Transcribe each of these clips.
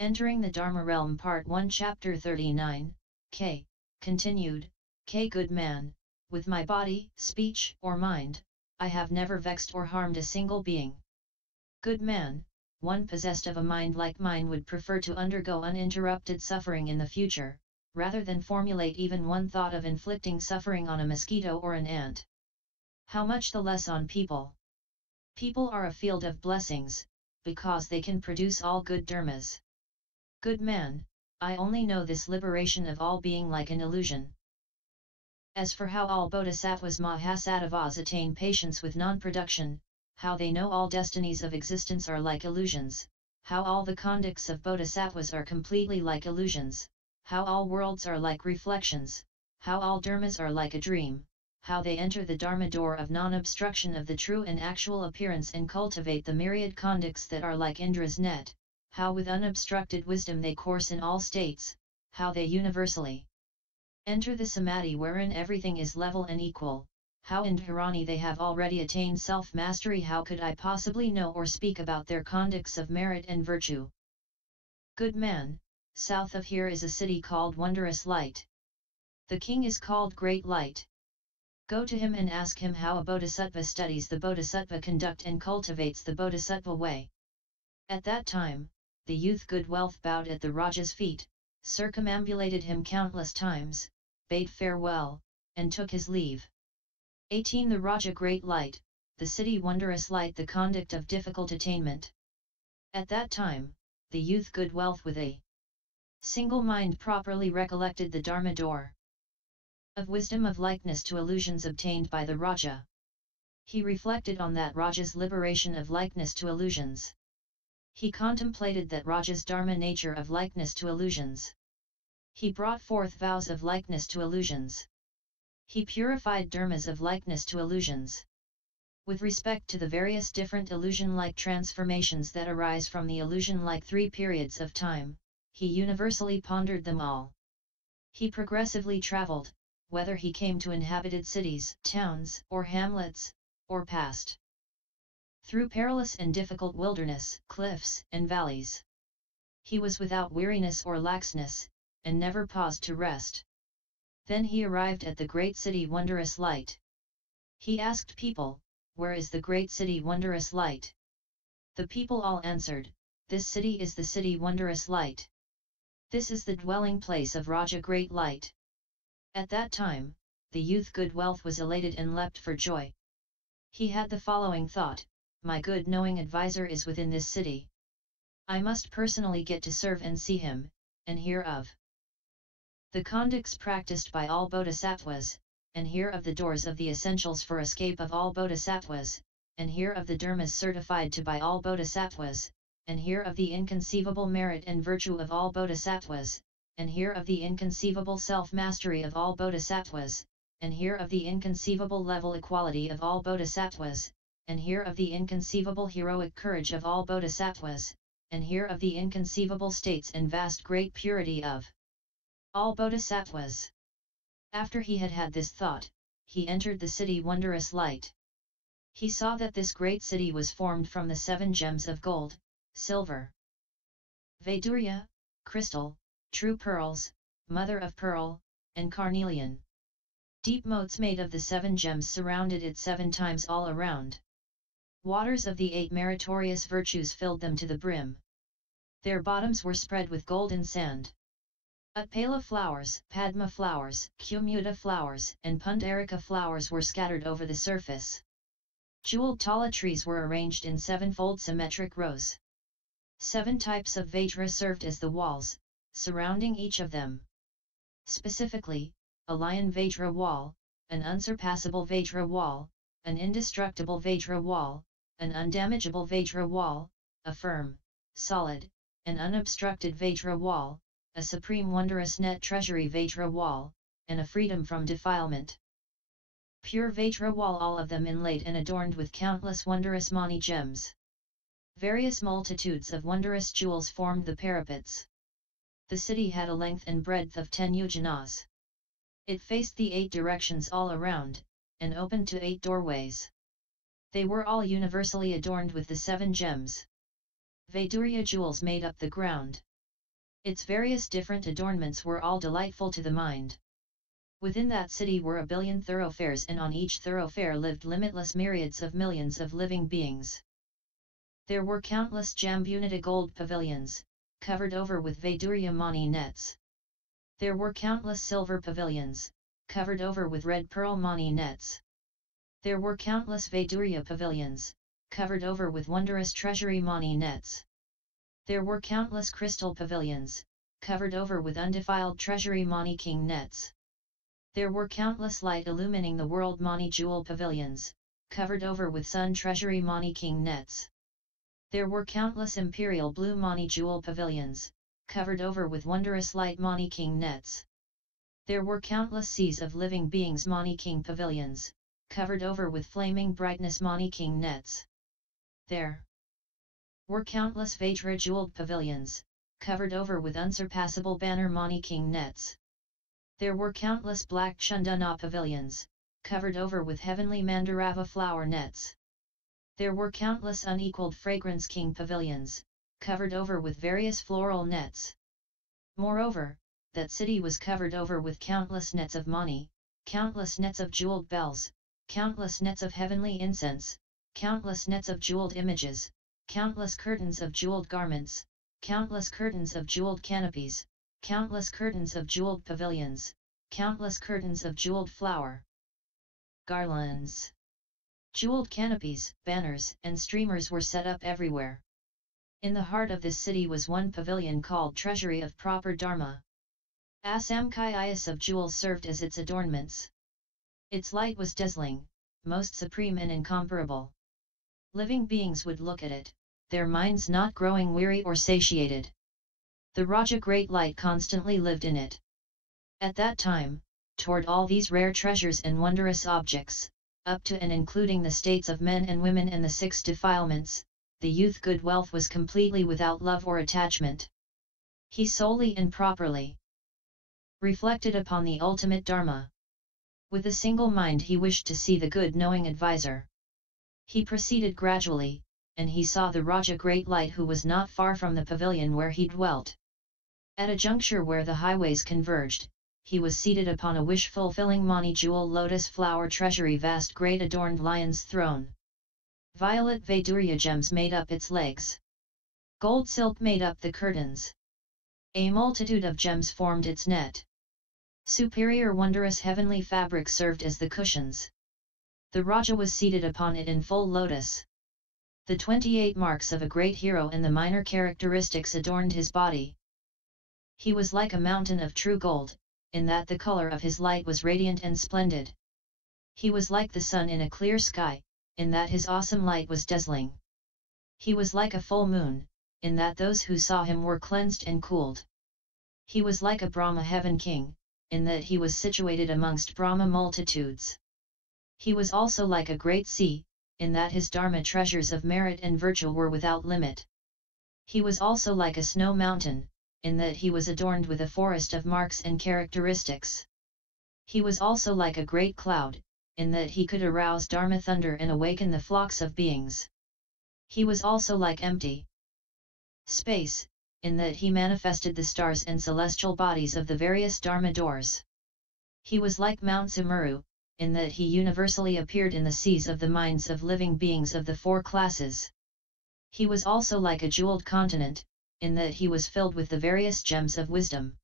Entering the Dharma Realm Part 1 Chapter 39, K. Continued, K. Good man, with my body, speech, or mind, I have never vexed or harmed a single being. Good man, one possessed of a mind like mine would prefer to undergo uninterrupted suffering in the future, rather than formulate even one thought of inflicting suffering on a mosquito or an ant. How much the less on people. People are a field of blessings, because they can produce all good dharmas. Good man, I only know this liberation of all being like an illusion. As for how all bodhisattvas mahasattvas attain patience with non-production, how they know all destinies of existence are like illusions, how all the conducts of bodhisattvas are completely like illusions, how all worlds are like reflections, how all dharmas are like a dream, how they enter the dharma door of non-obstruction of the true and actual appearance and cultivate the myriad conducts that are like Indra's net, how with unobstructed wisdom they course in all states, how they universally enter the samadhi wherein everything is level and equal, how in dharani they have already attained self-mastery. How could I possibly know or speak about their conducts of merit and virtue? Good man, south of here is a city called Wondrous Light. The king is called Great Light. Go to him and ask him how a bodhisattva studies the bodhisattva conduct and cultivates the bodhisattva way. At that time, the youth Good Wealth bowed at the Raja's feet, circumambulated him countless times, bade farewell, and took his leave. 18. The Raja Great Light, the city Wondrous Light, the conduct of difficult attainment. At that time, the youth Good Wealth with a single mind properly recollected the Dharma door of wisdom of likeness to illusions obtained by the Raja. He reflected on that Raja's liberation of likeness to illusions. He contemplated that Raja's dharma nature of likeness to illusions. He brought forth vows of likeness to illusions. He purified dharmas of likeness to illusions. With respect to the various different illusion-like transformations that arise from the illusion-like three periods of time, he universally pondered them all. He progressively traveled, whether he came to inhabited cities, towns, or hamlets, or passed through perilous and difficult wilderness, cliffs, and valleys. He was without weariness or laxness, and never paused to rest. Then he arrived at the great city Wondrous Light. He asked people, "Where is the great city Wondrous Light?" The people all answered, "This city is the city Wondrous Light. This is the dwelling place of Raja Great Light." At that time, the youth Good Wealth was elated and leapt for joy. He had the following thought: "My good knowing advisor is within this city. I must personally get to serve and see him, and hear of the conducts practiced by all bodhisattvas, and hear of the doors of the essentials for escape of all bodhisattvas, and hear of the dharmas certified to by all bodhisattvas, and hear of the inconceivable merit and virtue of all bodhisattvas, and hear of the inconceivable self-mastery of all bodhisattvas, and hear of the inconceivable level equality of all bodhisattvas, and hear of the inconceivable heroic courage of all bodhisattvas, and hear of the inconceivable states and vast great purity of all bodhisattvas." After he had had this thought, he entered the city Wondrous Light. He saw that this great city was formed from the 7 gems of gold, silver, Vaidurya, crystal, true pearls, mother of pearl, and carnelian. Deep moats made of the 7 gems surrounded it 7 times all around. Waters of the 8 meritorious virtues filled them to the brim. Their bottoms were spread with golden sand. Utpala flowers, Padma flowers, Kumuda flowers, and Pundarika flowers were scattered over the surface. Jeweled tala trees were arranged in 7-fold symmetric rows. 7 types of Vajra served as the walls, surrounding each of them. Specifically, a lion Vajra wall, an unsurpassable Vajra wall, an indestructible Vajra wall, an undamageable Vajra wall, a firm, solid, and unobstructed Vajra wall, a supreme wondrous net treasury Vajra wall, and a freedom from defilement pure Vajra wall, all of them inlaid and adorned with countless wondrous mani gems. Various multitudes of wondrous jewels formed the parapets. The city had a length and breadth of 10 yojanas. It faced the 8 directions all around, and opened to 8 doorways. They were all universally adorned with the 7 gems. Vaidurya jewels made up the ground. Its various different adornments were all delightful to the mind. Within that city were 1,000,000,000 thoroughfares, and on each thoroughfare lived limitless myriads of millions of living beings. There were countless Jambunita gold pavilions, covered over with Vaidurya mani nets. There were countless silver pavilions, covered over with red pearl mani nets. There were countless Vaidurya pavilions, covered over with wondrous treasury mani nets. There were countless crystal pavilions, covered over with undefiled treasury mani king nets. There were countless light illumining the world mani jewel pavilions, covered over with sun treasury mani king nets. There were countless imperial blue mani jewel pavilions, covered over with wondrous light mani king nets. There were countless seas of living beings mani king pavilions, covered over with flaming brightness mani king nets. There were countless Vajra jeweled pavilions, covered over with unsurpassable banner mani king nets. There were countless black Chandana pavilions, covered over with heavenly Mandarava flower nets. There were countless unequaled fragrance king pavilions, covered over with various floral nets. Moreover, that city was covered over with countless nets of mani, countless nets of jeweled bells, countless nets of heavenly incense, countless nets of jeweled images, countless curtains of jeweled garments, countless curtains of jeweled canopies, countless curtains of jeweled pavilions, countless curtains of jeweled flower garlands. Jeweled canopies, banners, and streamers were set up everywhere. In the heart of this city was one pavilion called Treasury of Proper Dharma. Asamkhayas of jewels served as its adornments. Its light was dazzling, most supreme and incomparable. Living beings would look at it, their minds not growing weary or satiated. The Raja great light constantly lived in it. At that time, toward all these rare treasures and wondrous objects, up to and including the states of men and women and the 6 defilements, the youth good wealth was completely without love or attachment. He solely and properly reflected upon the ultimate Dharma. With a single mind he wished to see the good knowing advisor. He proceeded gradually, and he saw the Raja great light who was not far from the pavilion where he dwelt. At a juncture where the highways converged, he was seated upon a wish-fulfilling mani jewel lotus flower treasury vast great adorned lion's throne. Violet Vaidurya gems made up its legs. Gold silk made up the curtains. A multitude of gems formed its net. Superior wondrous heavenly fabric served as the cushions. The Raja was seated upon it in full lotus. The 28 marks of a great hero and the minor characteristics adorned his body. He was like a mountain of true gold, in that the color of his light was radiant and splendid. He was like the sun in a clear sky, in that his awesome light was dazzling. He was like a full moon, in that those who saw him were cleansed and cooled. He was like a Brahma heaven king, in that he was situated amongst Brahma multitudes. He was also like a great sea, in that his Dharma treasures of merit and virtue were without limit. He was also like a snow mountain, in that he was adorned with a forest of marks and characteristics. He was also like a great cloud, in that he could arouse Dharma thunder and awaken the flocks of beings. He was also like empty space, in that he manifested the stars and celestial bodies of the various Dharma doors. He was like Mount Sumeru, in that he universally appeared in the seas of the minds of living beings of the 4 classes. He was also like a jeweled continent, in that he was filled with the various gems of wisdom.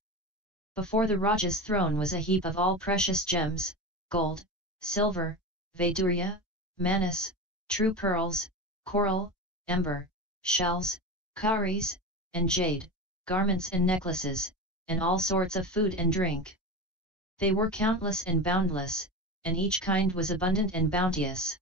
Before the Raja's throne was a heap of all precious gems, gold, silver, Vaidurya, manas, true pearls, coral, amber, shells, cowries, and jade, garments and necklaces, and all sorts of food and drink. They were countless and boundless, and each kind was abundant and bounteous.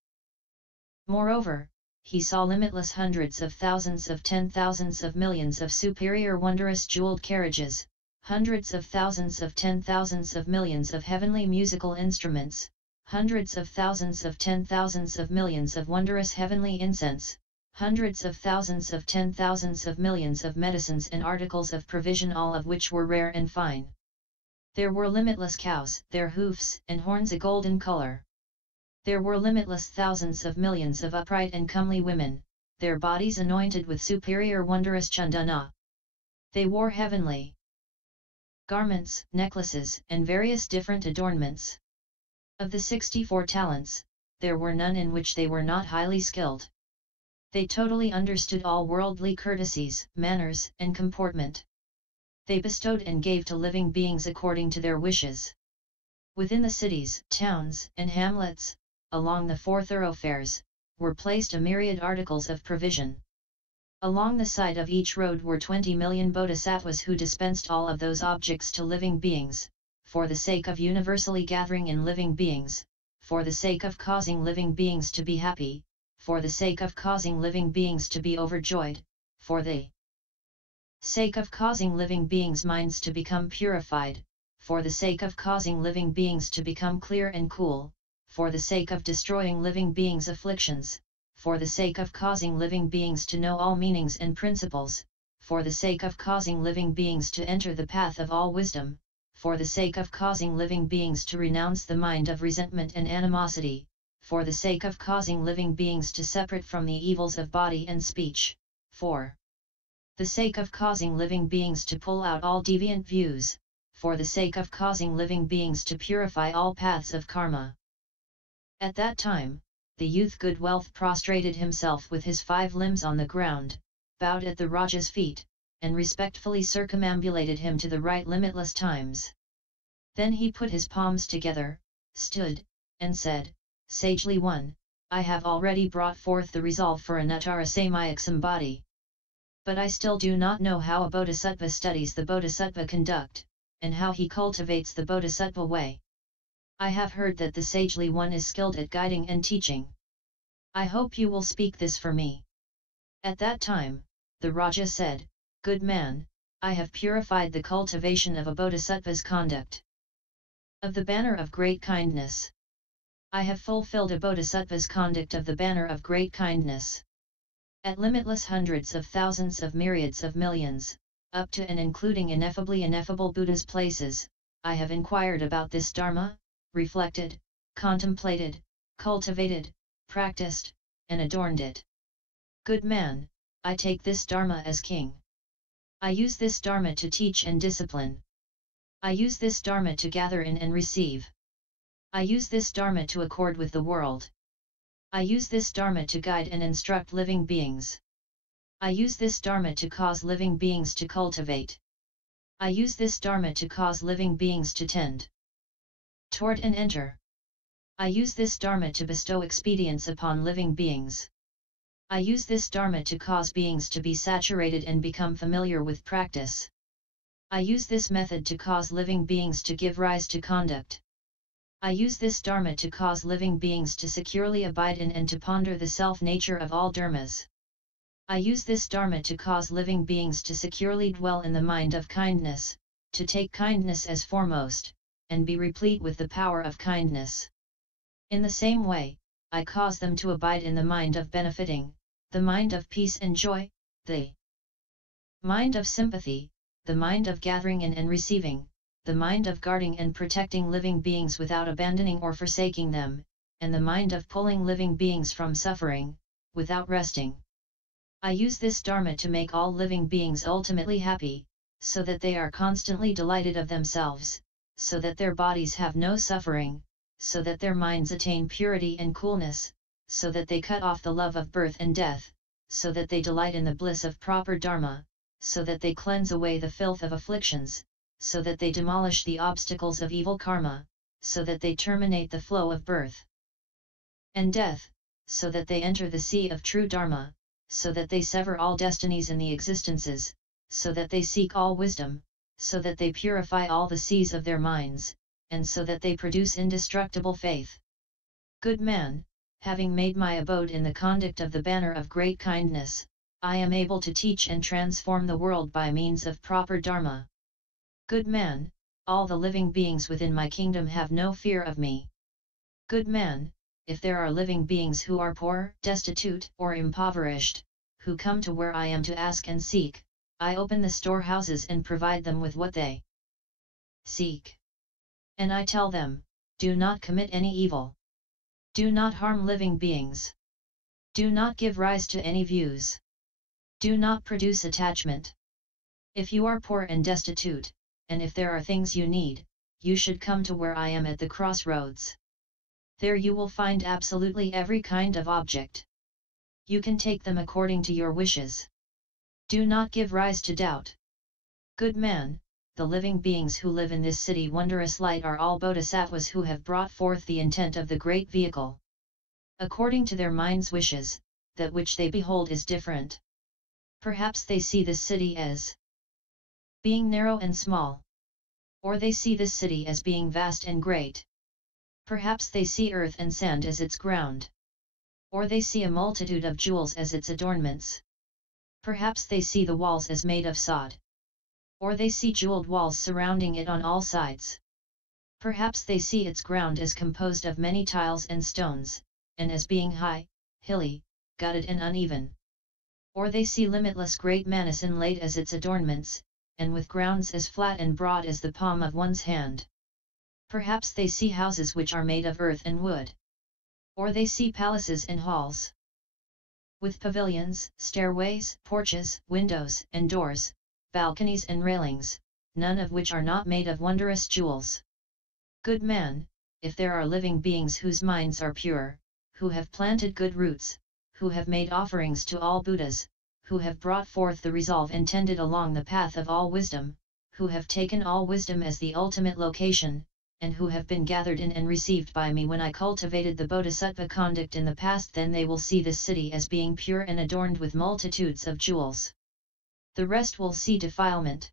Moreover, he saw limitless hundreds of thousands of 10,000s of millions of superior wondrous jeweled carriages, hundreds of thousands of 10,000s of millions of heavenly musical instruments, hundreds of thousands of 10,000s of millions of wondrous heavenly incense, hundreds of thousands of 10,000s of millions of medicines and articles of provision, all of which were rare and fine. There were limitless cows, their hoofs and horns a golden color. There were limitless thousands of millions of upright and comely women, their bodies anointed with superior wondrous chandana. They wore heavenly garments, necklaces, and various different adornments. Of the 64 talents, there were none in which they were not highly skilled. They totally understood all worldly courtesies, manners, and comportment. They bestowed and gave to living beings according to their wishes. Within the cities, towns, and hamlets, along the 4 thoroughfares, were placed a myriad articles of provision. Along the side of each road were 20 million bodhisattvas who dispensed all of those objects to living beings, for the sake of universally gathering in living beings, for the sake of causing living beings to be happy, for the sake of causing living beings to be overjoyed, for the sake of causing living beings' minds to become purified, for the sake of causing living beings to become clear and cool, for the sake of destroying living beings' afflictions, for the sake of causing living beings to know all meanings and principles, for the sake of causing living beings to enter the path of all wisdom, for the sake of causing living beings to renounce the mind of resentment and animosity, for the sake of causing living beings to separate from the evils of body and speech, for the sake of causing living beings to pull out all deviant views, for the sake of causing living beings to purify all paths of karma. At that time, the youth Good Wealth prostrated himself with his 5 limbs on the ground, bowed at the Raja's feet, and respectfully circumambulated him to the right limitless times. Then he put his palms together, stood, and said, "Sagely One, I have already brought forth the resolve for a Nuttara Samyak Sambodhi. But I still do not know how a bodhisattva studies the bodhisattva conduct, and how he cultivates the bodhisattva way. I have heard that the Sagely One is skilled at guiding and teaching. I hope you will speak this for me." At that time, the Raja said, "Good man, I have purified the cultivation of a bodhisattva's conduct. Of the banner of great kindness. I have fulfilled a bodhisattva's conduct of the banner of great kindness. At limitless hundreds of thousands of myriads of millions, up to and including ineffably ineffable Buddha's places, I have inquired about this Dharma, reflected, contemplated, cultivated, practiced, and adorned it. Good man, I take this Dharma as king. I use this Dharma to teach and discipline. I use this Dharma to gather in and receive. I use this Dharma to accord with the world. I use this Dharma to guide and instruct living beings. I use this Dharma to cause living beings to cultivate. I use this Dharma to cause living beings to tend toward and enter. I use this Dharma to bestow expedience upon living beings. I use this Dharma to cause beings to be saturated and become familiar with practice. I use this method to cause living beings to give rise to conduct. I use this Dharma to cause living beings to securely abide in and to ponder the self-nature of all dharmas. I use this Dharma to cause living beings to securely dwell in the mind of kindness, to take kindness as foremost, and be replete with the power of kindness. In the same way, I cause them to abide in the mind of benefiting, the mind of peace and joy, the mind of sympathy, the mind of gathering in and receiving, the mind of guarding and protecting living beings without abandoning or forsaking them, and the mind of pulling living beings from suffering, without resting. I use this Dharma to make all living beings ultimately happy, so that they are constantly delighted of themselves, so that their bodies have no suffering, so that their minds attain purity and coolness, so that they cut off the love of birth and death, so that they delight in the bliss of proper Dharma, so that they cleanse away the filth of afflictions, so that they demolish the obstacles of evil karma, so that they terminate the flow of birth and death, so that they enter the sea of true Dharma, so that they sever all destinies in the existences, so that they seek all wisdom, so that they purify all the seas of their minds, and so that they produce indestructible faith. Good man, having made my abode in the conduct of the banner of great kindness, I am able to teach and transform the world by means of proper Dharma. Good man, all the living beings within my kingdom have no fear of me. Good man, if there are living beings who are poor, destitute, or impoverished, who come to where I am to ask and seek, I open the storehouses and provide them with what they seek. And I tell them, do not commit any evil. Do not harm living beings. Do not give rise to any views. Do not produce attachment. If you are poor and destitute, and if there are things you need, you should come to where I am at the crossroads. There you will find absolutely every kind of object. You can take them according to your wishes. Do not give rise to doubt. Good man, the living beings who live in this city wondrous light are all bodhisattvas who have brought forth the intent of the great vehicle. According to their mind's wishes, that which they behold is different. Perhaps they see this city as being narrow and small. Or they see this city as being vast and great. Perhaps they see earth and sand as its ground. Or they see a multitude of jewels as its adornments. Perhaps they see the walls as made of sod. Or they see jeweled walls surrounding it on all sides. Perhaps they see its ground as composed of many tiles and stones, and as being high, hilly, gutted and uneven. Or they see limitless great manas inlaid as its adornments, and with grounds as flat and broad as the palm of one's hand. Perhaps they see houses which are made of earth and wood. Or they see palaces and halls, with pavilions, stairways, porches, windows and doors, balconies and railings, none of which are not made of wondrous jewels. Good man, if there are living beings whose minds are pure, who have planted good roots, who have made offerings to all Buddhas, who have brought forth the resolve and tended along the path of all wisdom, who have taken all wisdom as the ultimate location, and who have been gathered in and received by me when I cultivated the bodhisattva conduct in the past, then they will see this city as being pure and adorned with multitudes of jewels. The rest will see defilement.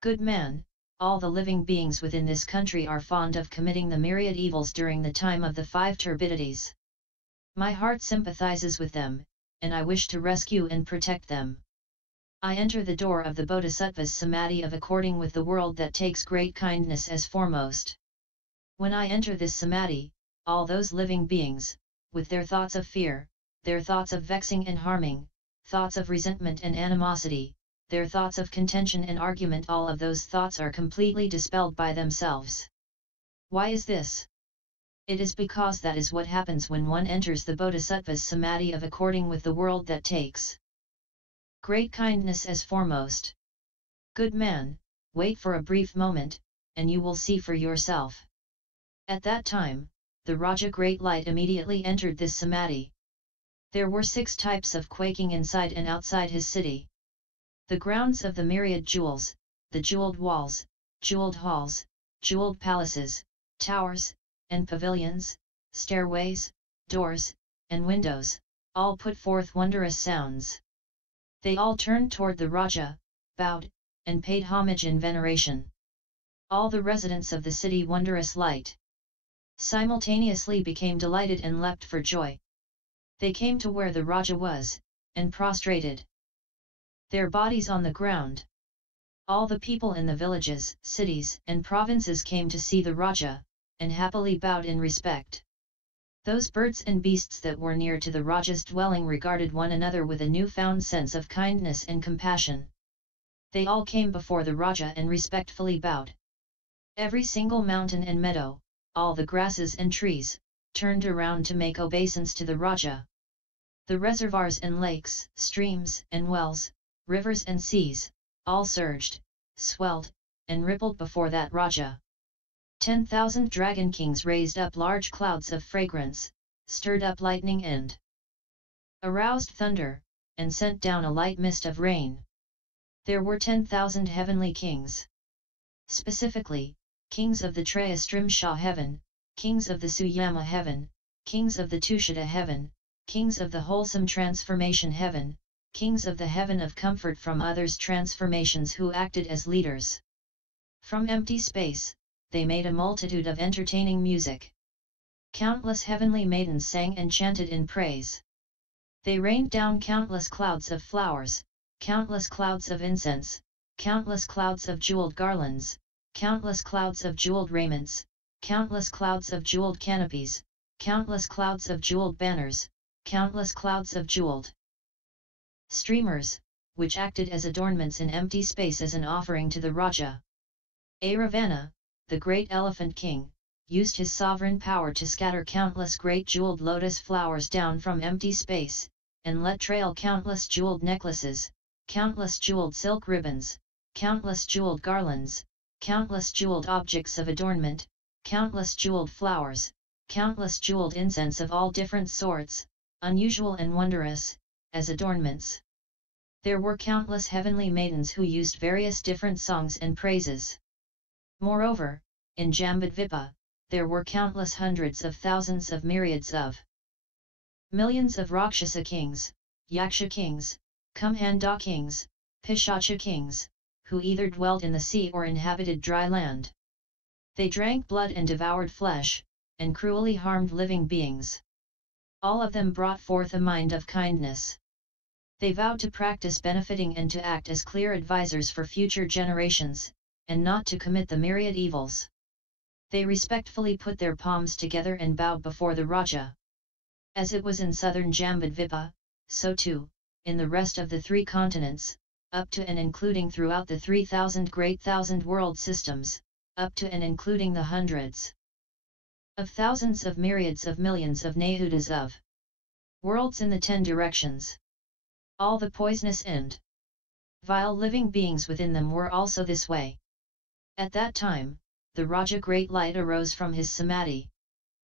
Good man, all the living beings within this country are fond of committing the myriad evils during the time of the 5 turbidities. My heart sympathizes with them, and I wish to rescue and protect them. I enter the door of the Bodhisattva's samadhi of according with the world that takes great kindness as foremost. When I enter this samadhi, all those living beings, with their thoughts of fear, their thoughts of vexing and harming, thoughts of resentment and animosity, their thoughts of contention and argument, all of those thoughts are completely dispelled by themselves. Why is this? It is because that is what happens when one enters the Bodhisattva's samadhi of according with the world that takes great kindness as foremost. Good man, wait for a brief moment, and you will see for yourself. At that time, the Raja Great Light immediately entered this samadhi. There were 6 types of quaking inside and outside his city. The grounds of the myriad jewels, the jeweled walls, jeweled halls, jeweled palaces, towers, and pavilions, stairways, doors, and windows, all put forth wondrous sounds. They all turned toward the Raja, bowed, and paid homage in veneration. All the residents of the city wondrous light simultaneously became delighted and leapt for joy. They came to where the Raja was, and prostrated their bodies on the ground. All the people in the villages, cities, and provinces came to see the Raja, and happily bowed in respect. Those birds and beasts that were near to the Raja's dwelling regarded one another with a newfound sense of kindness and compassion. They all came before the Raja and respectfully bowed. Every single mountain and meadow, all the grasses and trees, turned around to make obeisance to the Raja. The reservoirs and lakes, streams and wells, rivers and seas, all surged, swelled, and rippled before that Raja. 10,000 dragon kings raised up large clouds of fragrance, stirred up lightning and aroused thunder, and sent down a light mist of rain. There were 10,000 heavenly kings. Specifically, kings of the Trayastrimsha heaven, kings of the Suyama heaven, kings of the Tushita heaven, kings of the wholesome transformation heaven, kings of the heaven of comfort from others' transformations who acted as leaders. From empty space, they made a multitude of entertaining music. Countless heavenly maidens sang and chanted in praise. They rained down countless clouds of flowers, countless clouds of incense, countless clouds of jeweled garlands, countless clouds of jeweled raiments, countless clouds of jeweled canopies, countless clouds of jeweled banners, countless clouds of jeweled streamers, which acted as adornments in empty space as an offering to the Raja. Ravana, the great elephant king, used his sovereign power to scatter countless great jeweled lotus flowers down from empty space, and let trail countless jeweled necklaces, countless jeweled silk ribbons, countless jeweled garlands, countless jeweled objects of adornment, countless jeweled flowers, countless jeweled incense of all different sorts, unusual and wondrous, as adornments. There were countless heavenly maidens who used various different songs and praises. Moreover, in Jambudvipa, there were countless hundreds of thousands of myriads of millions of Rakshasa kings, Yaksha kings, Kumhanda kings, Pishacha kings, who either dwelt in the sea or inhabited dry land. They drank blood and devoured flesh, and cruelly harmed living beings. All of them brought forth a mind of kindness. They vowed to practice benefiting and to act as clear advisors for future generations, and not to commit the myriad evils. They respectfully put their palms together and bowed before the Raja. As it was in southern Jambudvipa, so too, in the rest of the 3 continents, up to and including throughout the 3,000 great thousand world systems, up to and including the hundreds of thousands of myriads of millions of Nahudas of worlds in the 10 directions. All the poisonous and vile living beings within them were also this way. At that time, the Raja great light arose from his samadhi.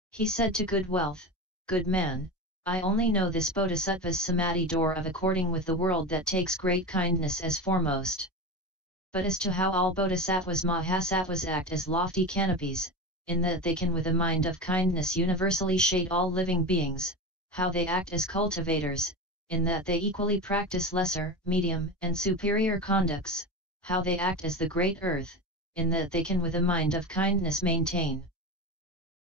He said to good wealth, "Good man, I only know this Bodhisattva's samadhi door of according with the world that takes great kindness as foremost. But as to how all Bodhisattvas Mahasattvas act as lofty canopies, in that they can with a mind of kindness universally shade all living beings, how they act as cultivators, in that they equally practice lesser, medium, and superior conducts, how they act as the great earth, in that they can with a mind of kindness maintain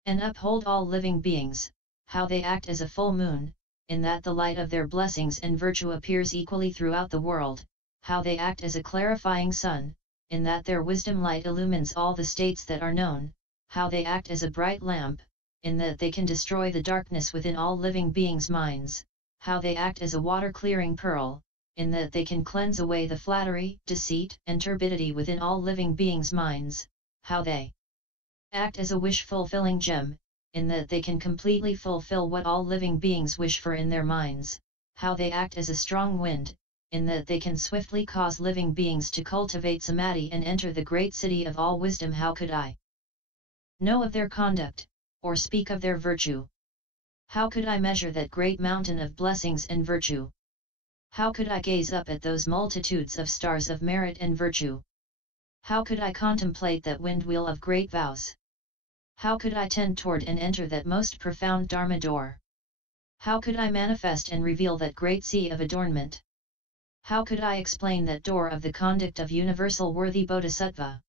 and uphold all living beings, how they act as a full moon, in that the light of their blessings and virtue appears equally throughout the world, how they act as a clarifying sun, in that their wisdom light illumines all the states that are known, how they act as a bright lamp, in that they can destroy the darkness within all living beings' minds, how they act as a water-clearing pearl, in that they can cleanse away the flattery, deceit, and turbidity within all living beings' minds, how they act as a wish-fulfilling gem, in that they can completely fulfill what all living beings wish for in their minds, how they act as a strong wind, in that they can swiftly cause living beings to cultivate samadhi and enter the great city of all wisdom. How could I know of their conduct, or speak of their virtue? How could I measure that great mountain of blessings and virtue? How could I gaze up at those multitudes of stars of merit and virtue? How could I contemplate that wind-wheel of great vows? How could I tend toward and enter that most profound Dharma door? How could I manifest and reveal that great sea of adornment? How could I explain that door of the conduct of universal worthy Bodhisattva?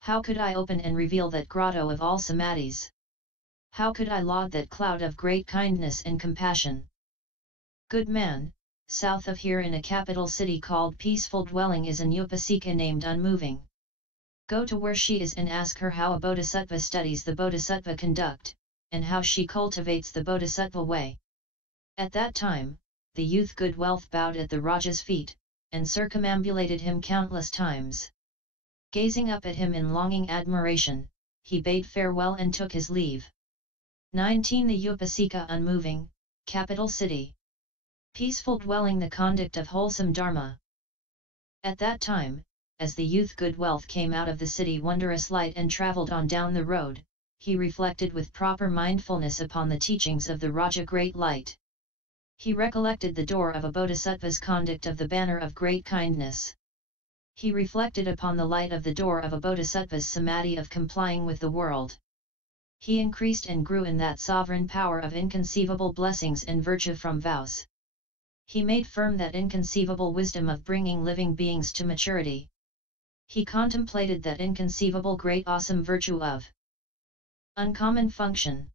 How could I open and reveal that grotto of all samadhis? How could I laud that cloud of great kindness and compassion? Good man, south of here in a capital city called Peaceful Dwelling is an Upasika named Unmoving. Go to where she is and ask her how a Bodhisattva studies the Bodhisattva conduct, and how she cultivates the Bodhisattva way. At that time, the youth good wealth bowed at the Raja's feet, and circumambulated him countless times. Gazing up at him in longing admiration, he bade farewell and took his leave. 19. The Upasika Unmoving, capital city. Peaceful dwelling, the conduct of wholesome Dharma. At that time, as the youth good wealth came out of the city wondrous light and travelled on down the road, he reflected with proper mindfulness upon the teachings of the Raja great light. He recollected the door of a Bodhisattva's conduct of the banner of great kindness. He reflected upon the light of the door of a Bodhisattva's samadhi of complying with the world. He increased and grew in that sovereign power of inconceivable blessings and virtue from vows. He made firm that inconceivable wisdom of bringing living beings to maturity. He contemplated that inconceivable great awesome virtue of uncommon function.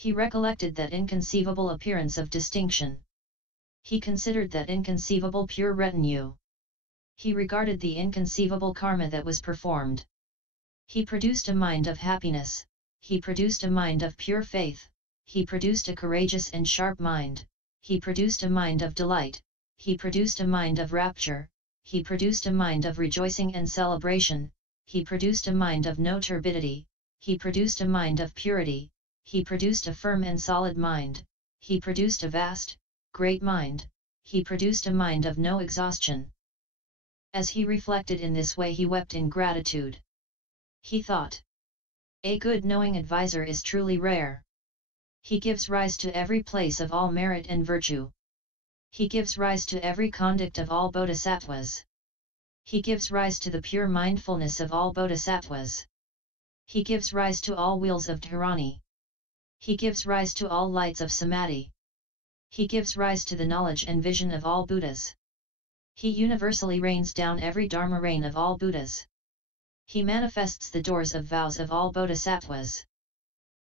He recollected that inconceivable appearance of distinction. He considered that inconceivable pure retinue. He regarded the inconceivable karma that was performed. He produced a mind of happiness, he produced a mind of pure faith, he produced a courageous and sharp mind, he produced a mind of delight, he produced a mind of rapture, he produced a mind of rejoicing and celebration, he produced a mind of no turbidity, he produced a mind of purity, he produced a firm and solid mind, he produced a vast, great mind, he produced a mind of no exhaustion. As he reflected in this way, he wept in gratitude. He thought, a good knowing advisor is truly rare. He gives rise to every place of all merit and virtue. He gives rise to every conduct of all bodhisattvas. He gives rise to the pure mindfulness of all bodhisattvas. He gives rise to all wheels of dharani. He gives rise to all lights of samadhi. He gives rise to the knowledge and vision of all Buddhas. He universally rains down every dharma rain of all Buddhas. He manifests the doors of vows of all bodhisattvas.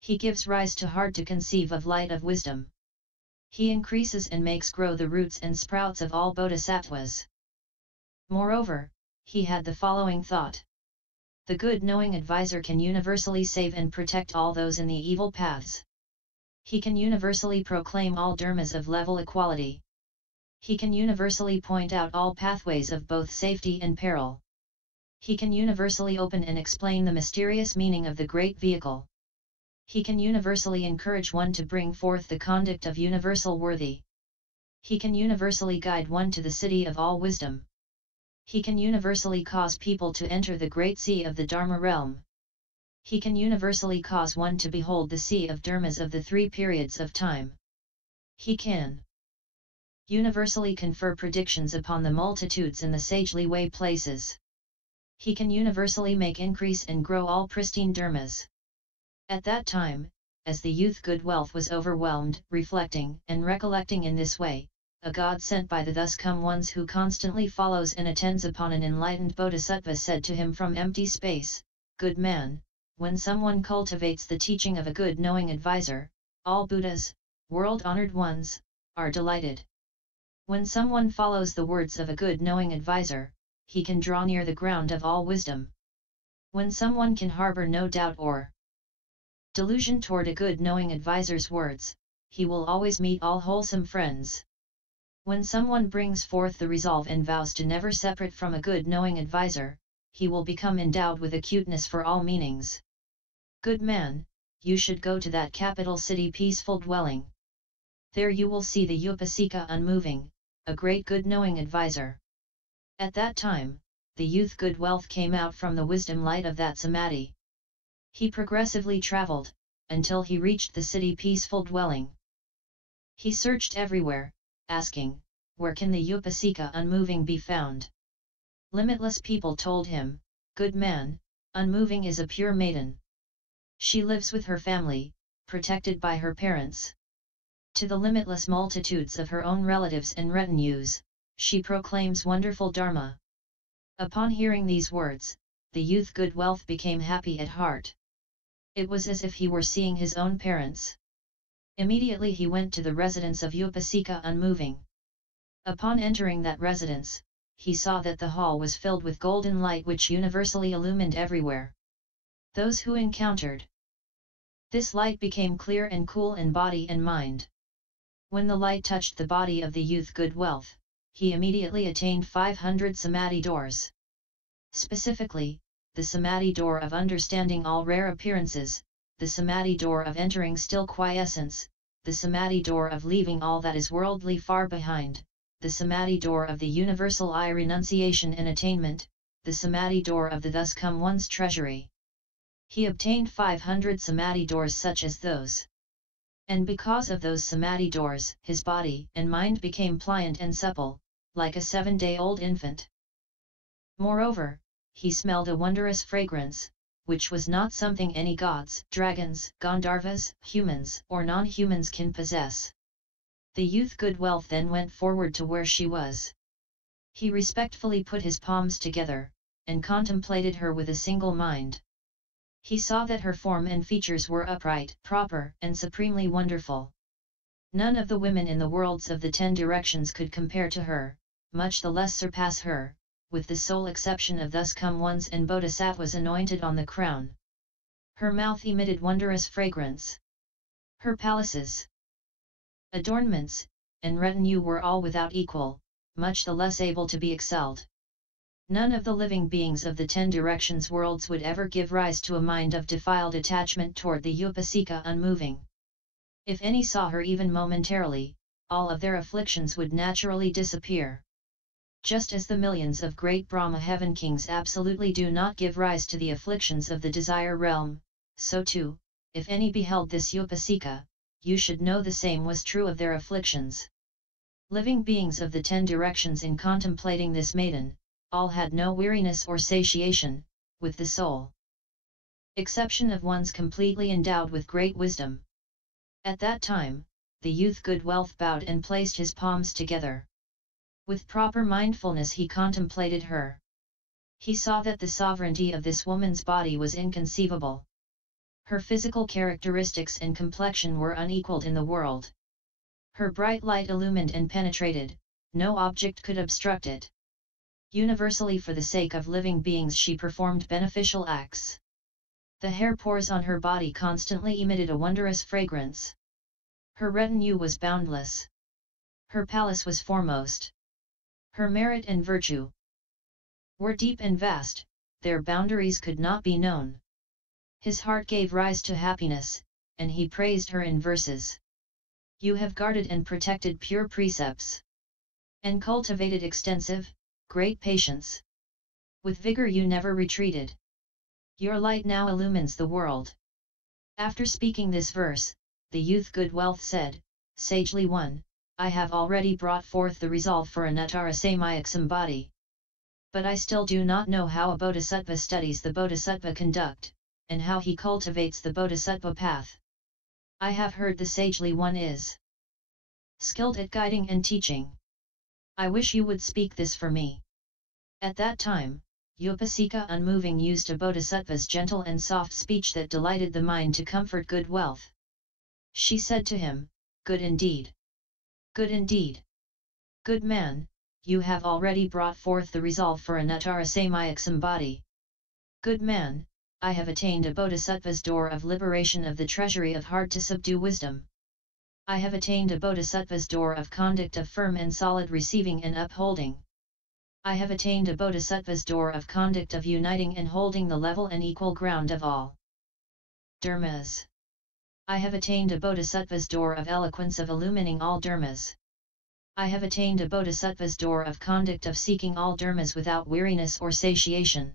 He gives rise to hard to conceive of light of wisdom. He increases and makes grow the roots and sprouts of all bodhisattvas. Moreover, he had the following thought. The good knowing advisor can universally save and protect all those in the evil paths. He can universally proclaim all dharmas of level equality. He can universally point out all pathways of both safety and peril. He can universally open and explain the mysterious meaning of the great vehicle. He can universally encourage one to bring forth the conduct of universal worthy. He can universally guide one to the city of all wisdom. He can universally cause people to enter the great sea of the Dharma Realm. He can universally cause one to behold the sea of dharmas of the three periods of time. He can universally confer predictions upon the multitudes in the sagely way places. He can universally make increase and grow all pristine dharmas. At that time, as the youth good wealth was overwhelmed, reflecting and recollecting in this way, a god sent by the thus come ones who constantly follows and attends upon an enlightened bodhisattva said to him from empty space, "Good man, when someone cultivates the teaching of a good knowing advisor, all Buddhas, world-honored ones, are delighted. When someone follows the words of a good knowing advisor, he can draw near the ground of all wisdom. When someone can harbor no doubt or delusion toward a good knowing advisor's words, he will always meet all wholesome friends. When someone brings forth the resolve and vows to never separate from a good knowing advisor, he will become endowed with acuteness for all meanings. Good man, you should go to that capital city peaceful dwelling. There you will see the Upasika unmoving, a great good knowing advisor." At that time, the youth good wealth came out from the wisdom light of that samadhi. He progressively travelled, until he reached the city peaceful dwelling. He searched everywhere, asking, "Where can the Upasika unmoving be found?" Limitless people told him, "Good man, unmoving is a pure maiden. She lives with her family, protected by her parents. To the limitless multitudes of her own relatives and retinues, she proclaims wonderful dharma." Upon hearing these words, the youth good wealth became happy at heart. It was as if he were seeing his own parents. Immediately he went to the residence of Upasika unmoving. Upon entering that residence, he saw that the hall was filled with golden light which universally illumined everywhere. Those who encountered this light became clear and cool in body and mind. When the light touched the body of the youth good wealth, he immediately attained 500 samadhi doors. Specifically, the samadhi door of understanding all rare appearances, the samadhi door of entering still quiescence, the samadhi door of leaving all that is worldly far behind, the samadhi door of the universal I renunciation and attainment, the samadhi door of the thus come one's treasury. He obtained 500 samadhi doors such as those. And because of those samadhi doors, his body and mind became pliant and supple, like a 7-day-old infant. Moreover, he smelled a wondrous fragrance, which was not something any gods, dragons, Gandharvas, humans or non-humans can possess. The youth good wealth then went forward to where she was. He respectfully put his palms together, and contemplated her with a single mind. He saw that her form and features were upright, proper, and supremely wonderful. None of the women in the worlds of the 10 directions could compare to her, much the less surpass her, with the sole exception of thus come ones and bodhisattvas anointed on the crown. Her mouth emitted wondrous fragrance. Her palaces, adornments, and retinue were all without equal, much the less able to be excelled. None of the living beings of the 10 directions worlds would ever give rise to a mind of defiled attachment toward the Upasika unmoving. If any saw her even momentarily, all of their afflictions would naturally disappear. Just as the millions of great Brahma heaven kings absolutely do not give rise to the afflictions of the desire realm, so too, if any beheld this Upasika, you should know the same was true of their afflictions. Living beings of the 10 directions in contemplating this maiden, all had no weariness or satiation, with the sole exception of ones completely endowed with great wisdom. At that time, the youth Good Wealth bowed and placed his palms together. With proper mindfulness he contemplated her. He saw that the sovereignty of this woman's body was inconceivable. Her physical characteristics and complexion were unequaled in the world. Her bright light illumined and penetrated, no object could obstruct it. Universally for the sake of living beings she performed beneficial acts. The hair pores on her body constantly emitted a wondrous fragrance. Her retinue was boundless. Her palace was foremost. Her merit and virtue were deep and vast, their boundaries could not be known. His heart gave rise to happiness, and he praised her in verses. You have guarded and protected pure precepts, and cultivated extensive, great patience. With vigor you never retreated. Your light now illumines the world. After speaking this verse, the youth Good Wealth said, sagely one, I have already brought forth the resolve for an Uttarasamaya Sambhati. But I still do not know how a bodhisattva studies the bodhisattva conduct, and how he cultivates the bodhisattva path. I have heard the sagely one is skilled at guiding and teaching. I wish you would speak this for me. At that time, Upasika unmoving used a bodhisattva's gentle and soft speech that delighted the mind to comfort Good Wealth. She said to him, Good indeed. Good indeed. Good man, you have already brought forth the resolve for an Uttarasamaya Sambhati. Good man, I have attained a bodhisattva's door of liberation of the treasury of hard to subdue wisdom. I have attained a bodhisattva's door of conduct of firm and solid receiving and upholding. I have attained a bodhisattva's door of conduct of uniting and holding the level and equal ground of all dharmas. I have attained a bodhisattva's door of eloquence of illumining all dharmas. I have attained a bodhisattva's door of conduct of seeking all dharmas without weariness or satiation.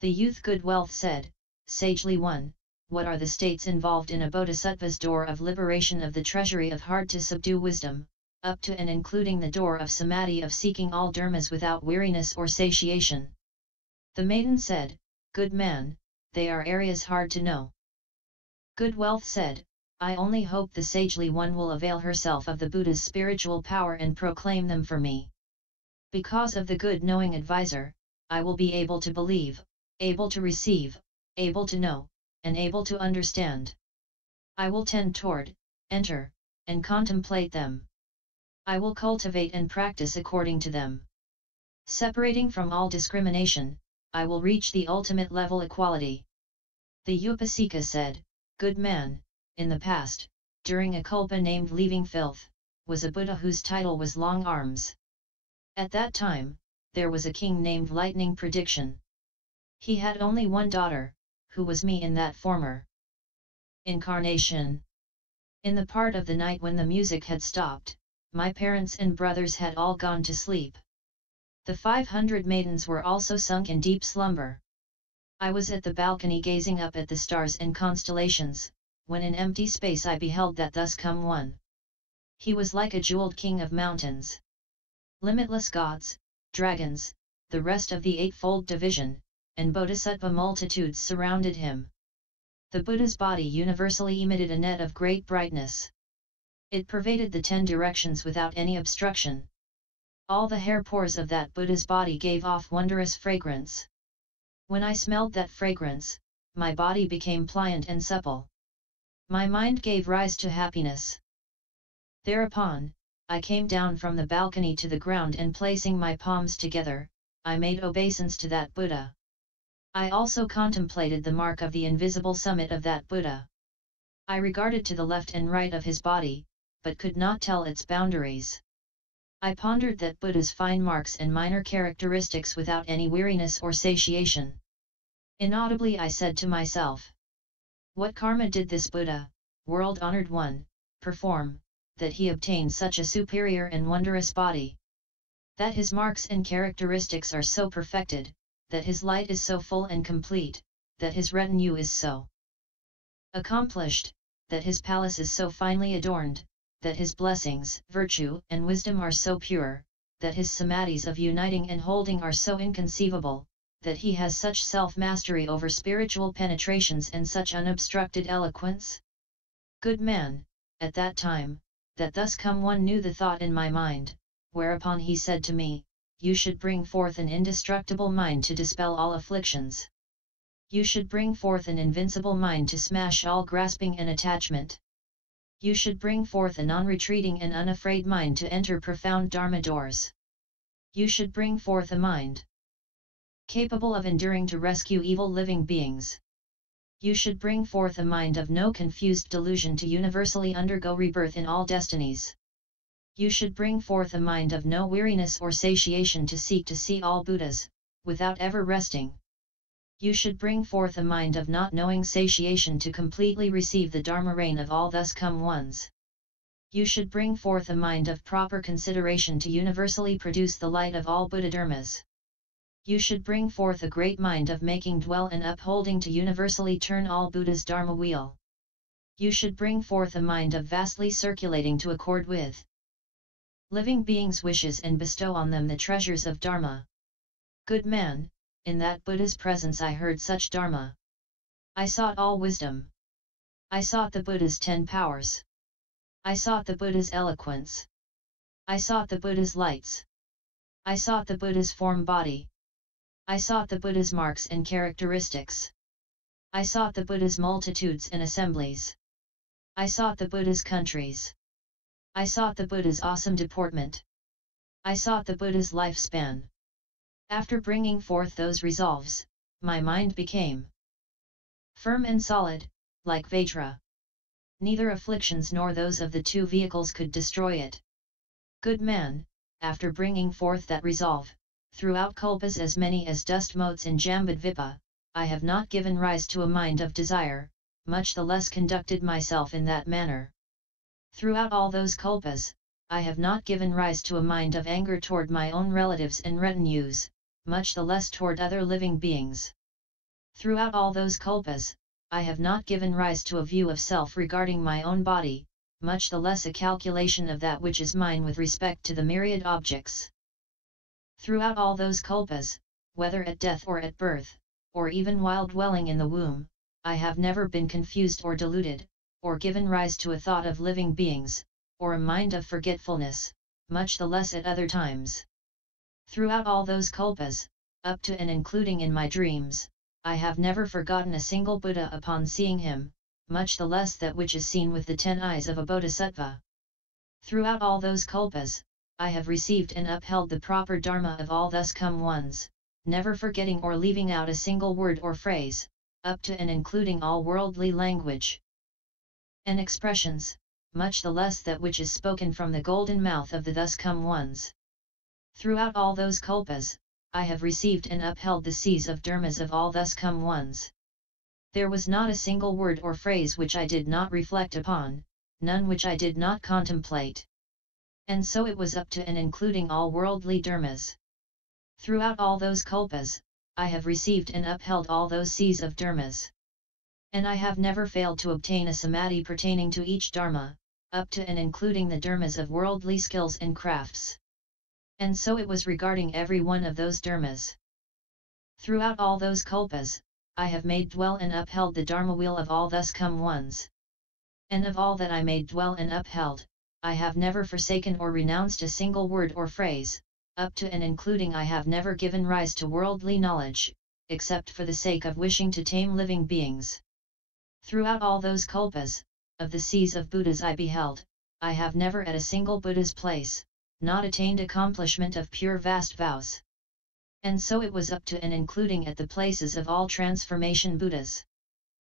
The youth Good Wealth said, sagely one, what are the states involved in a bodhisattva's door of liberation of the treasury of hard to subdue wisdom, up to and including the door of samadhi of seeking all dharmas without weariness or satiation? The maiden said, Good man, they are areas hard to know. Good Wealth said, I only hope the sagely one will avail herself of the Buddha's spiritual power and proclaim them for me. Because of the good knowing advisor, I will be able to believe, able to receive, able to know, and able to understand. I will tend toward, enter, and contemplate them. I will cultivate and practice according to them. Separating from all discrimination, I will reach the ultimate level equality. The Upasika said, Good man, in the past, during a kalpa named Leaving Filth, was a Buddha whose title was Long Arms. At that time, there was a king named Lightning Prediction. He had only one daughter, who was me in that former incarnation. In the part of the night when the music had stopped, my parents and brothers had all gone to sleep. The 500 maidens were also sunk in deep slumber. I was at the balcony gazing up at the stars and constellations, when in empty space I beheld that thus come one. He was like a jeweled king of mountains. Limitless gods, dragons, the rest of the eightfold division, and bodhisattva multitudes surrounded him. The Buddha's body universally emitted a net of great brightness. It pervaded the 10 directions without any obstruction. All the hair pores of that Buddha's body gave off wondrous fragrance. When I smelled that fragrance, my body became pliant and supple. My mind gave rise to happiness. Thereupon, I came down from the balcony to the ground and placing my palms together, I made obeisance to that Buddha. I also contemplated the mark of the invisible summit of that Buddha. I regarded to the left and right of his body, but could not tell its boundaries. I pondered that Buddha's fine marks and minor characteristics without any weariness or satiation. Inaudibly I said to myself, what karma did this Buddha, world-honored one, perform, that he obtained such a superior and wondrous body. That his marks and characteristics are so perfected, that his light is so full and complete, that his retinue is so accomplished, that his palace is so finely adorned, that his blessings, virtue, and wisdom are so pure, that his samadhis of uniting and holding are so inconceivable, that he has such self-mastery over spiritual penetrations and such unobstructed eloquence? Good man, at that time, that thus come one knew the thought in my mind, whereupon he said to me, you should bring forth an indestructible mind to dispel all afflictions. You should bring forth an invincible mind to smash all grasping and attachment. You should bring forth a non-retreating and unafraid mind to enter profound Dharma doors. You should bring forth a mind capable of enduring to rescue evil living beings. You should bring forth a mind of no confused delusion to universally undergo rebirth in all destinies. You should bring forth a mind of no weariness or satiation to seek to see all Buddhas, without ever resting. You should bring forth a mind of not knowing satiation to completely receive the Dharma reign of all thus come ones. You should bring forth a mind of proper consideration to universally produce the light of all Buddha dharmas. You should bring forth a great mind of making dwell and upholding to universally turn all Buddha's Dharma wheel. You should bring forth a mind of vastly circulating to accord with living beings' wishes and bestow on them the treasures of Dharma. Good man, in that Buddha's presence I heard such Dharma. I sought all wisdom. I sought the Buddha's 10 powers. I sought the Buddha's eloquence. I sought the Buddha's lights. I sought the Buddha's form body. I sought the Buddha's marks and characteristics. I sought the Buddha's multitudes and assemblies. I sought the Buddha's countries. I sought the Buddha's awesome deportment. I sought the Buddha's lifespan. After bringing forth those resolves, my mind became firm and solid, like Vajra. Neither afflictions nor those of the 2 vehicles could destroy it. Good man, after bringing forth that resolve, throughout kalpas as many as dust motes in Jambudvipa, I have not given rise to a mind of desire, much the less conducted myself in that manner. Throughout all those kalpas, I have not given rise to a mind of anger toward my own relatives and retinues, much the less toward other living beings. Throughout all those kalpas, I have not given rise to a view of self regarding my own body, much the less a calculation of that which is mine with respect to the myriad objects. Throughout all those kalpas, whether at death or at birth, or even while dwelling in the womb, I have never been confused or deluded, or given rise to a thought of living beings, or a mind of forgetfulness, much the less at other times. Throughout all those kalpas, up to and including in my dreams, I have never forgotten a single Buddha upon seeing him, much the less that which is seen with the 10 eyes of a bodhisattva. Throughout all those kalpas, I have received and upheld the proper Dharma of all thus come ones, never forgetting or leaving out a single word or phrase, up to and including all worldly language and expressions, much the less that which is spoken from the golden mouth of the thus come ones. Throughout all those kalpas, I have received and upheld the seas of dharmas of all thus come ones. There was not a single word or phrase which I did not reflect upon, none which I did not contemplate. And so it was up to and including all worldly dharmas. Throughout all those kalpas, I have received and upheld all those seas of dharmas. And I have never failed to obtain a samadhi pertaining to each dharma, up to and including the dharmas of worldly skills and crafts. And so it was regarding every one of those dharmas. Throughout all those kalpas, I have made dwell and upheld the dharma wheel of all thus come ones. And of all that I made dwell and upheld, I have never forsaken or renounced a single word or phrase, up to and including I have never given rise to worldly knowledge, except for the sake of wishing to tame living beings. Throughout all those kalpas, of the seas of Buddhas I beheld, I have never at a single Buddha's place, not attained accomplishment of pure vast vows. And so it was up to and including at the places of all transformation Buddhas.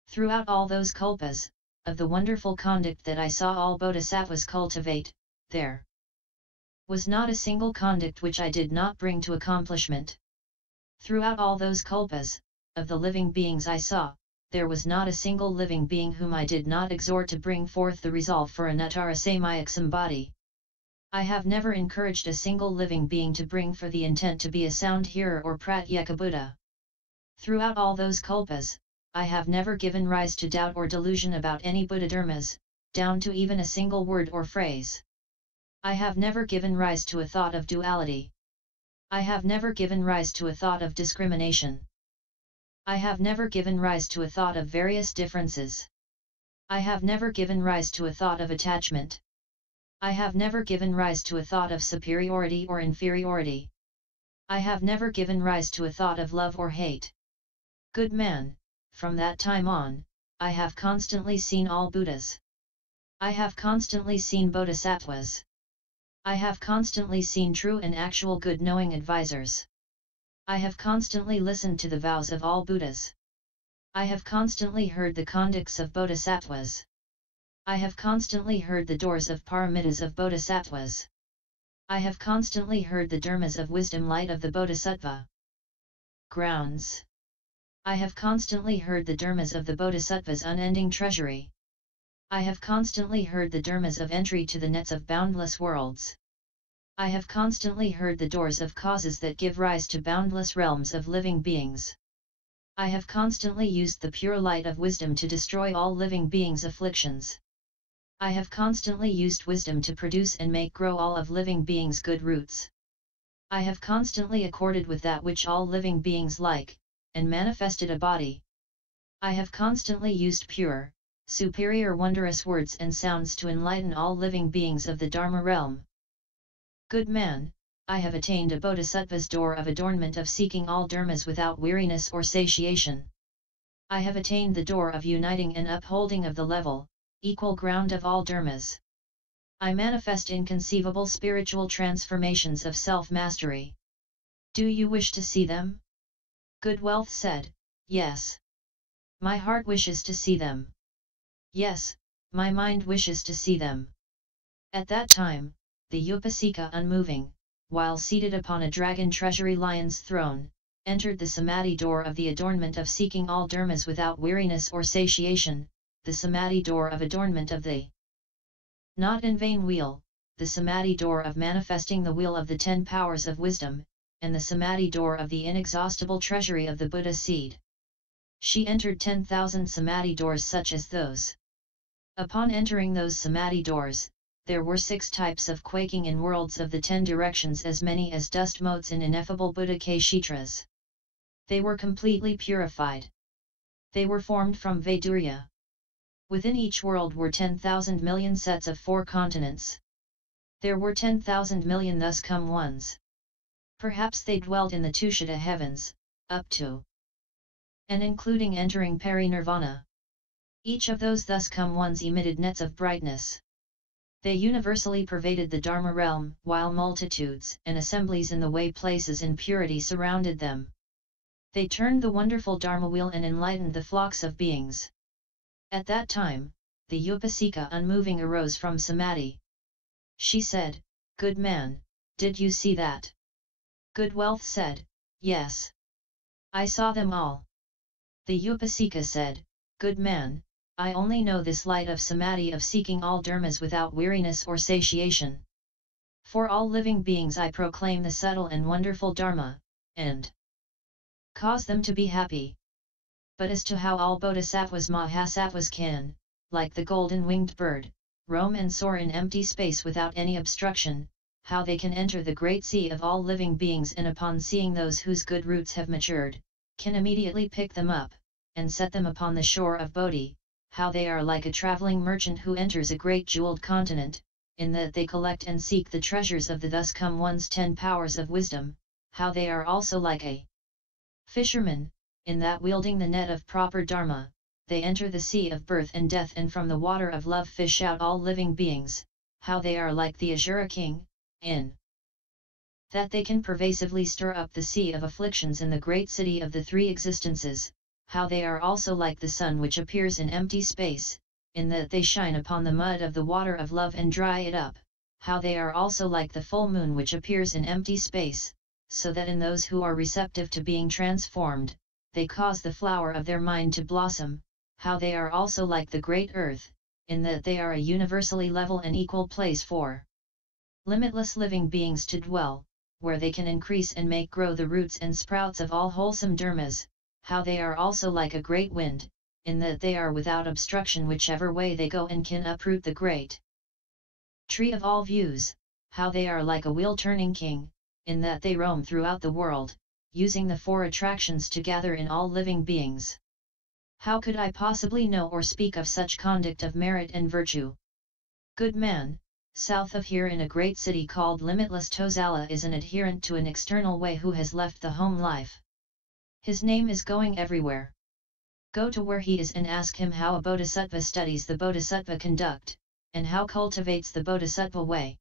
Throughout all those kalpas, of the wonderful conduct that I saw all bodhisattvas cultivate, there was not a single conduct which I did not bring to accomplishment. Throughout all those kalpas, of the living beings I saw, there was not a single living being whom I did not exhort to bring forth the resolve for an uttara samayakam body. I have never encouraged a single living being to bring for the intent to be a sound hearer or pratyeka Buddha. Throughout all those kalpas, I have never given rise to doubt or delusion about any Buddha dharmas, down to even a single word or phrase. I have never given rise to a thought of duality. I have never given rise to a thought of discrimination. I have never given rise to a thought of various differences. I have never given rise to a thought of attachment. I have never given rise to a thought of superiority or inferiority. I have never given rise to a thought of love or hate. Good man, from that time on, I have constantly seen all Buddhas. I have constantly seen Bodhisattvas. I have constantly seen true and actual good knowing advisors. I have constantly listened to the vows of all Buddhas. I have constantly heard the conducts of Bodhisattvas. I have constantly heard the doors of paramitas of Bodhisattvas. I have constantly heard the dharmas of wisdom light of the Bodhisattva. Grounds. I have constantly heard the dharmas of the Bodhisattva's unending treasury. I have constantly heard the dharmas of entry to the nets of boundless worlds. I have constantly heard the doors of causes that give rise to boundless realms of living beings. I have constantly used the pure light of wisdom to destroy all living beings' afflictions. I have constantly used wisdom to produce and make grow all of living beings' good roots. I have constantly accorded with that which all living beings like, and manifested a body. I have constantly used pure, superior wondrous words and sounds to enlighten all living beings of the Dharma realm. Good man, I have attained a bodhisattva's door of adornment of seeking all dharmas without weariness or satiation. I have attained the door of uniting and upholding of the level, equal ground of all dharmas. I manifest inconceivable spiritual transformations of self-mastery. Do you wish to see them? Good Wealth said, yes. My heart wishes to see them. Yes, my mind wishes to see them. At that time, the Upasika unmoving, while seated upon a dragon treasury lion's throne, entered the samadhi door of the adornment of seeking all dharmas without weariness or satiation, the samadhi door of adornment of the not in vain wheel, the samadhi door of manifesting the wheel of the 10 powers of wisdom, and the samadhi door of the inexhaustible treasury of the Buddha seed. She entered 10,000 samadhi doors such as those. Upon entering those samadhi doors, there were 6 types of quaking in worlds of the 10 directions, as many as dust motes in ineffable Buddha Kshetras. They were completely purified. They were formed from Vaidurya. Within each world were 10,000 million sets of 4 continents. There were 10,000 million thus come ones. Perhaps they dwelled in the Tushita heavens, up to and including entering peri-nirvana. Each of those thus come ones emitted nets of brightness. They universally pervaded the Dharma realm, while multitudes and assemblies in the way places in purity surrounded them. They turned the wonderful Dharma wheel and enlightened the flocks of beings. At that time, the Upasika unmoving arose from samadhi. She said, Good man, did you see that? Good Wealth said, yes. I saw them all. The Upasika said, Good man, I only know this light of samadhi of seeking all dharmas without weariness or satiation. For all living beings I proclaim the subtle and wonderful dharma, and cause them to be happy. But as to how all bodhisattvas mahasattvas can, like the golden-winged bird, roam and soar in empty space without any obstruction, how they can enter the great sea of all living beings and upon seeing those whose good roots have matured, can immediately pick them up, and set them upon the shore of Bodhi, how they are like a traveling merchant who enters a great jeweled continent, in that they collect and seek the treasures of the thus come one's 10 powers of wisdom, how they are also like a fisherman, in that wielding the net of proper dharma, they enter the sea of birth and death and from the water of love fish out all living beings, how they are like the Asura king, in that they can pervasively stir up the sea of afflictions in the great city of the 3 existences, how they are also like the sun which appears in empty space, in that they shine upon the mud of the water of love and dry it up, how they are also like the full moon which appears in empty space, so that in those who are receptive to being transformed, they cause the flower of their mind to blossom, how they are also like the great earth, in that they are a universally level and equal place for limitless living beings to dwell, where they can increase and make grow the roots and sprouts of all wholesome dharmas, how they are also like a great wind, in that they are without obstruction whichever way they go and can uproot the great tree of all views, how they are like a wheel-turning king, in that they roam throughout the world, using the four attractions to gather in all living beings. How could I possibly know or speak of such conduct of merit and virtue? Good man, south of here in a great city called Limitless Tozala is an adherent to an external way who has left the home life. His name is Going Everywhere. Go to where he is and ask him how a bodhisattva studies the bodhisattva conduct, and how cultivates the bodhisattva way.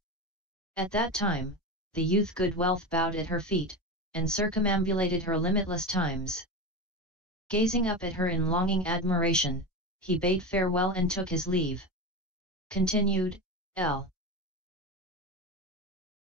At that time, the youth Good Wealth bowed at her feet, and circumambulated her limitless times. Gazing up at her in longing admiration, he bade farewell and took his leave. Continued, L.